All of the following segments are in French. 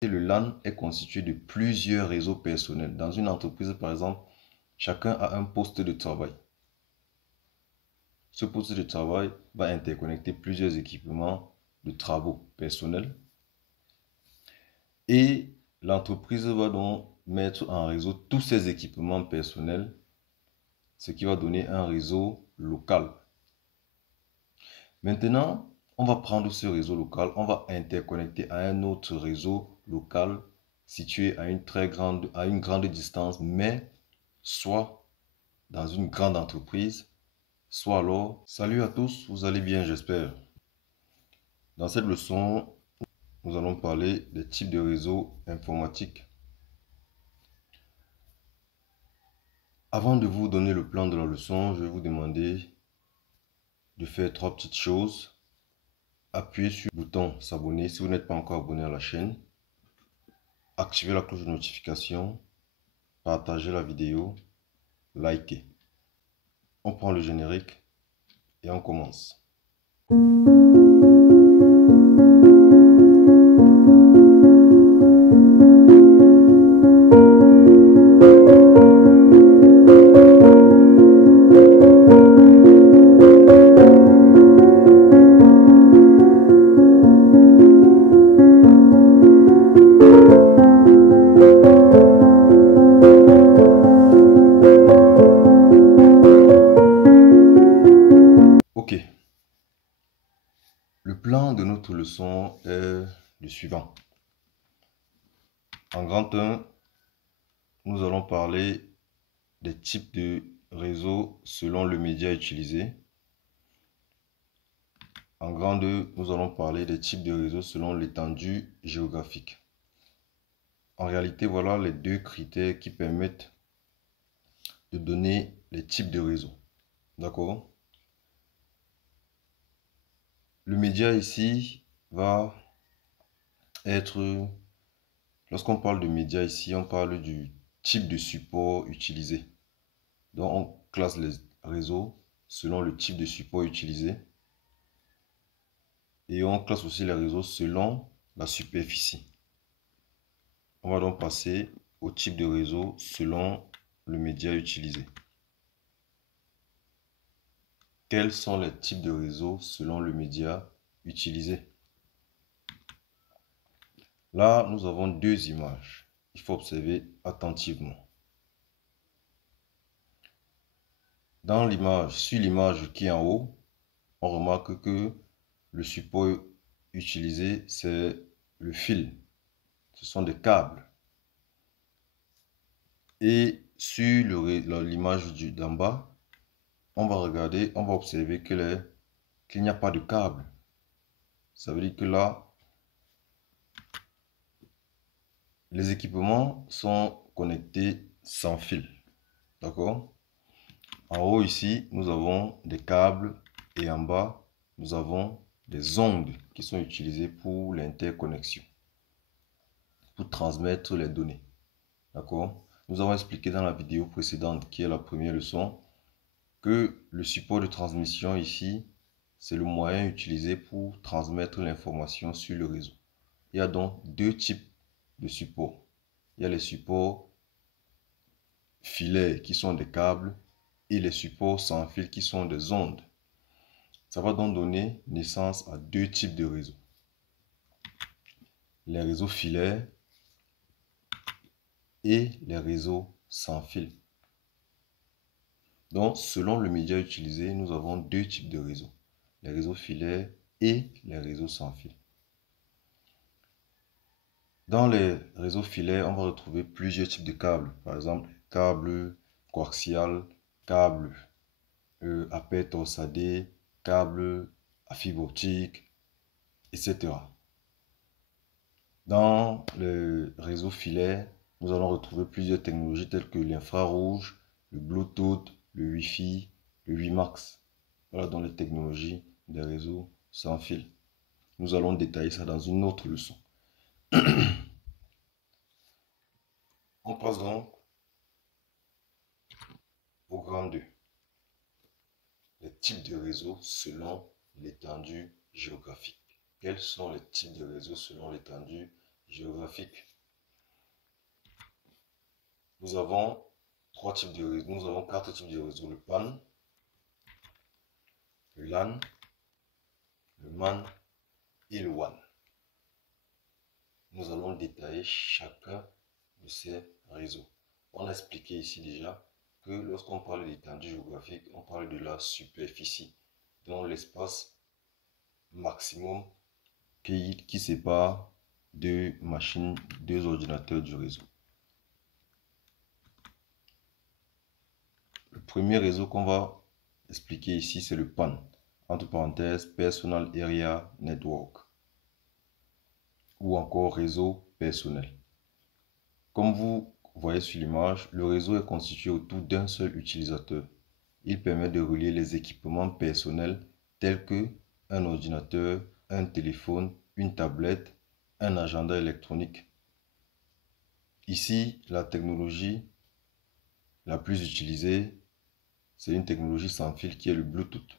Et le LAN est constitué de plusieurs réseaux personnels. Dans une entreprise, par exemple, chacun a un poste de travail. Ce poste de travail va interconnecter plusieurs équipements de travaux personnels. Et l'entreprise va donc mettre en réseau tous ces équipements personnels, ce qui va donner un réseau local. Maintenant, on va prendre ce réseau local, on va interconnecter à un autre réseau local situé à une grande distance, mais soit dans une grande entreprise, soit alors... Salut à tous, vous allez bien, j'espère. Dans cette leçon, nous allons parler des types de réseaux informatiques. Avant de vous donner le plan de la leçon, je vais vous demander de faire 3 petites choses. Appuyez sur le bouton s'abonner si vous n'êtes pas encore abonné à la chaîne. Activez la cloche de notification. Partagez la vidéo. Likez. On prend le générique et on commence. Ok. Le plan de notre leçon est le suivant. En grand 1, nous allons parler des types de réseaux selon le média utilisé. En grand 2, nous allons parler des types de réseaux selon l'étendue géographique. En réalité, voilà les 2 critères qui permettent de donner les types de réseaux. D'accord? Le média ici va être... Lorsqu'on parle de média ici, on parle du type de support utilisé. Donc, on classe les réseaux selon le type de support utilisé. Et on classe aussi les réseaux selon la superficie. On va donc passer au type de réseau selon le média utilisé. Quels sont les types de réseaux selon le média utilisé? Là, nous avons 2 images. Il faut observer attentivement. Dans l'image, sur l'image qui est en haut, on remarque que le support utilisé, c'est le fil. Ce sont des câbles. Et sur l'image d'en bas, on va regarder, on va observer qu'il n'y a pas de câble. Ça veut dire que là, les équipements sont connectés sans fil. D'accord? En haut ici, nous avons des câbles et en bas, nous avons des ondes qui sont utilisées pour l'interconnexion, pour transmettre les données. D'accord? Nous avons expliqué dans la vidéo précédente, qui est la première leçon, que le support de transmission ici, c'est le moyen utilisé pour transmettre l'information sur le réseau. Il y a donc 2 types de supports. Il y a les supports filaires qui sont des câbles et les supports sans fil qui sont des ondes. Ça va donc donner naissance à 2 types de réseaux. Les réseaux filaires et les réseaux sans fil. Donc, selon le média utilisé, nous avons 2 types de réseaux. Les réseaux filaires et les réseaux sans fil. Dans les réseaux filaires, on va retrouver plusieurs types de câbles. Par exemple, câble coaxial, câble à paire torsadée, câble à fibre optique, etc. Dans le réseau filaire, nous allons retrouver plusieurs technologies telles que l'infrarouge, le Bluetooth, le Wi-Fi, le WiMAX. Voilà donc les technologies des réseaux sans fil. Nous allons détailler ça dans une autre leçon. On passe donc au grand 2. Les types de réseaux selon l'étendue géographique. Quels sont les types de réseaux selon l'étendue géographique. Nous avons trois types de réseaux. Nous avons quatre types de réseaux. Le PAN, le LAN, le MAN et le WAN. Nous allons détailler chacun de ces réseaux. On a expliqué ici déjà que lorsqu'on parle d'étendue géographique, on parle de la superficie, donc l'espace maximum qui sépare deux machines, deux ordinateurs du réseau. Le premier réseau qu'on va expliquer ici, c'est le PAN, entre parenthèses, Personal Area Network, ou encore réseau personnel. Comme vous voyez sur l'image, le réseau est constitué autour d'un seul utilisateur. Il permet de relier les équipements personnels tels que un ordinateur, un téléphone, une tablette, un agenda électronique. Ici, la technologie la plus utilisée, c'est une technologie sans fil qui est le Bluetooth.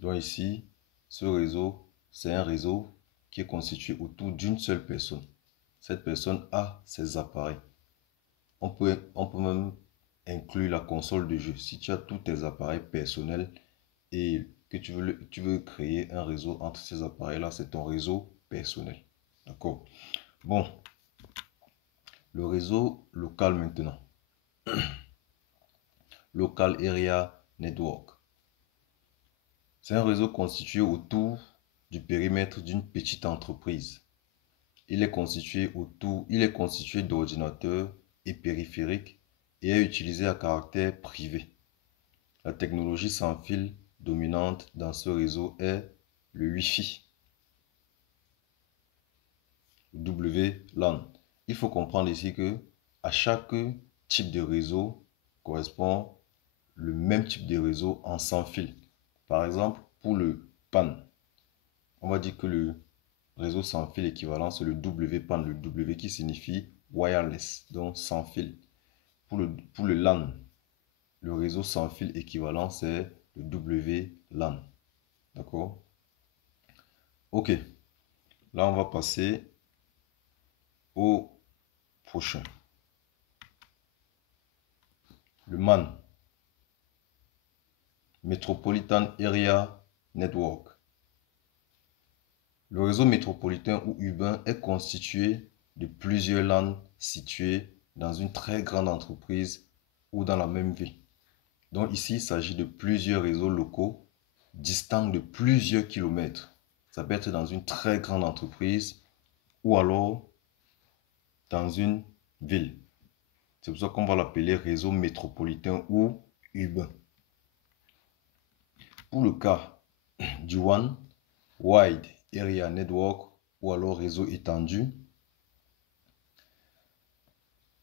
Donc ici, ce réseau, c'est un réseau qui est constitué autour d'une seule personne. Cette personne a ses appareils. On peut même inclure la console de jeu. Si tu as tous tes appareils personnels et que tu veux créer un réseau entre ces appareils-là, c'est ton réseau personnel. D'accord? Bon, le réseau local maintenant. Local Area Network. C'est un réseau constitué autour du périmètre d'une petite entreprise. Il est constitué d'ordinateurs et périphériques et est utilisé à caractère privé. La technologie sans fil dominante dans ce réseau est le Wi-Fi, WLAN. Il faut comprendre ici que à chaque type de réseau correspond le même type de réseau en sans fil. Par exemple, pour le PAN, on va dire que le réseau sans fil équivalent, c'est le WPAN, le W qui signifie wireless, donc sans fil. Pour le LAN, le réseau sans fil équivalent, c'est le WLAN. D'accord? Ok. Là, on va passer au prochain. Le MAN, Metropolitan Area Network. Le réseau métropolitain ou urbain est constitué de plusieurs LAN situés dans une très grande entreprise ou dans la même ville. Donc ici, il s'agit de plusieurs réseaux locaux distants de plusieurs kilomètres. Ça peut être dans une très grande entreprise ou alors dans une ville. C'est pour ça qu'on va l'appeler réseau métropolitain ou urbain. Pour le cas du WAN, Wide Area Network ou alors réseau étendu,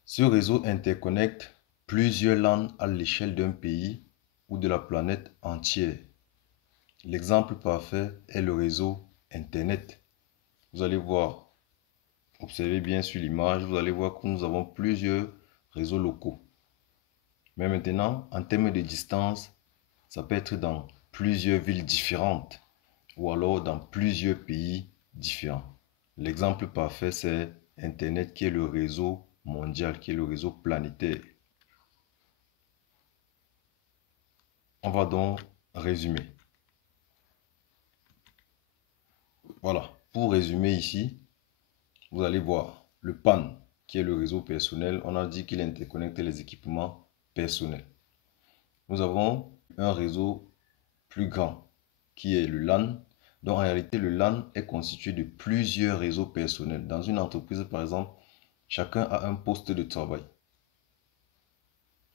ce réseau interconnecte plusieurs LAN à l'échelle d'un pays ou de la planète entière. L'exemple parfait est le réseau Internet. Vous allez voir, observez bien sur l'image, vous allez voir que nous avons plusieurs réseaux locaux. Mais maintenant, en termes de distance, ça peut être dans plusieurs villes différentes ou alors dans plusieurs pays différents. L'exemple parfait, c'est Internet qui est le réseau mondial, qui est le réseau planétaire. On va donc résumer. Voilà, pour résumer ici, vous allez voir le PAN, qui est le réseau personnel. On a dit qu'il interconnecte les équipements personnels. Nous avons un réseau plus grand, qui est le LAN. Donc en réalité, le LAN est constitué de plusieurs réseaux personnels. Dans une entreprise, par exemple, chacun a un poste de travail.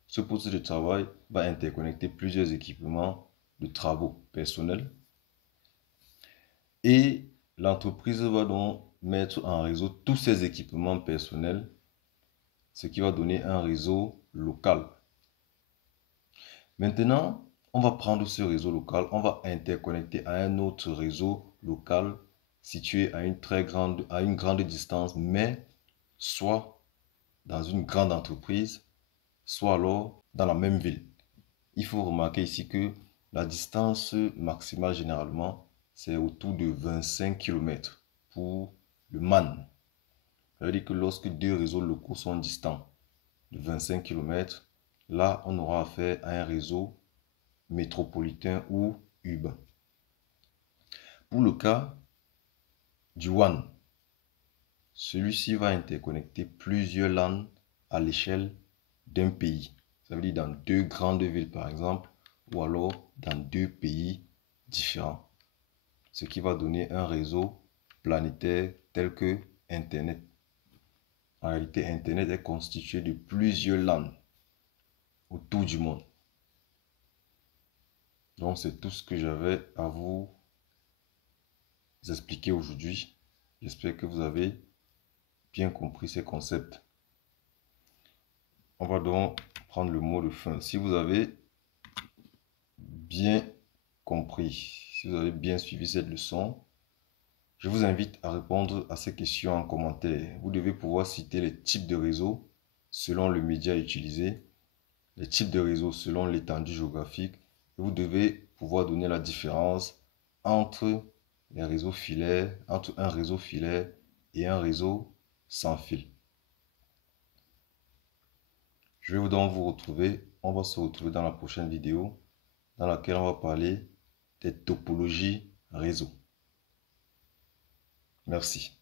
Ce poste de travail va interconnecter plusieurs équipements de travaux personnels. Et l'entreprise va donc mettre en réseau tous ces équipements personnels, ce qui va donner un réseau local. Maintenant, on va prendre ce réseau local, on va interconnecter à un autre réseau local situé à une grande distance, mais soit dans une grande entreprise, soit alors dans la même ville. Il faut remarquer ici que la distance maximale généralement, c'est autour de 25 km. pour le MAN. Ça veut dire que lorsque deux réseaux locaux sont distants de 25 km, là, on aura affaire à un réseau métropolitain ou urbain. Pour le cas du WAN, celui-ci va interconnecter plusieurs LAN à l'échelle d'un pays. Ça veut dire dans deux grandes villes par exemple, ou alors dans deux pays différents. Ce qui va donner un réseau planétaire tel que Internet. En réalité, Internet est constitué de plusieurs LAN autour du monde. Donc, c'est tout ce que j'avais à vous expliquer aujourd'hui. J'espère que vous avez bien compris ces concepts. On va donc prendre le mot de fin. Si vous avez bien compris, si vous avez bien suivi cette leçon, je vous invite à répondre à ces questions en commentaire. Vous devez pouvoir citer les types de réseaux selon le média utilisé, les types de réseaux selon l'étendue géographique. Et vous devez pouvoir donner la différence entre les réseaux filaires, entre un réseau filaire et un réseau sans fil. Je vais donc vous retrouver, on va se retrouver dans la prochaine vidéo dans laquelle on va parler des topologies réseau. Merci.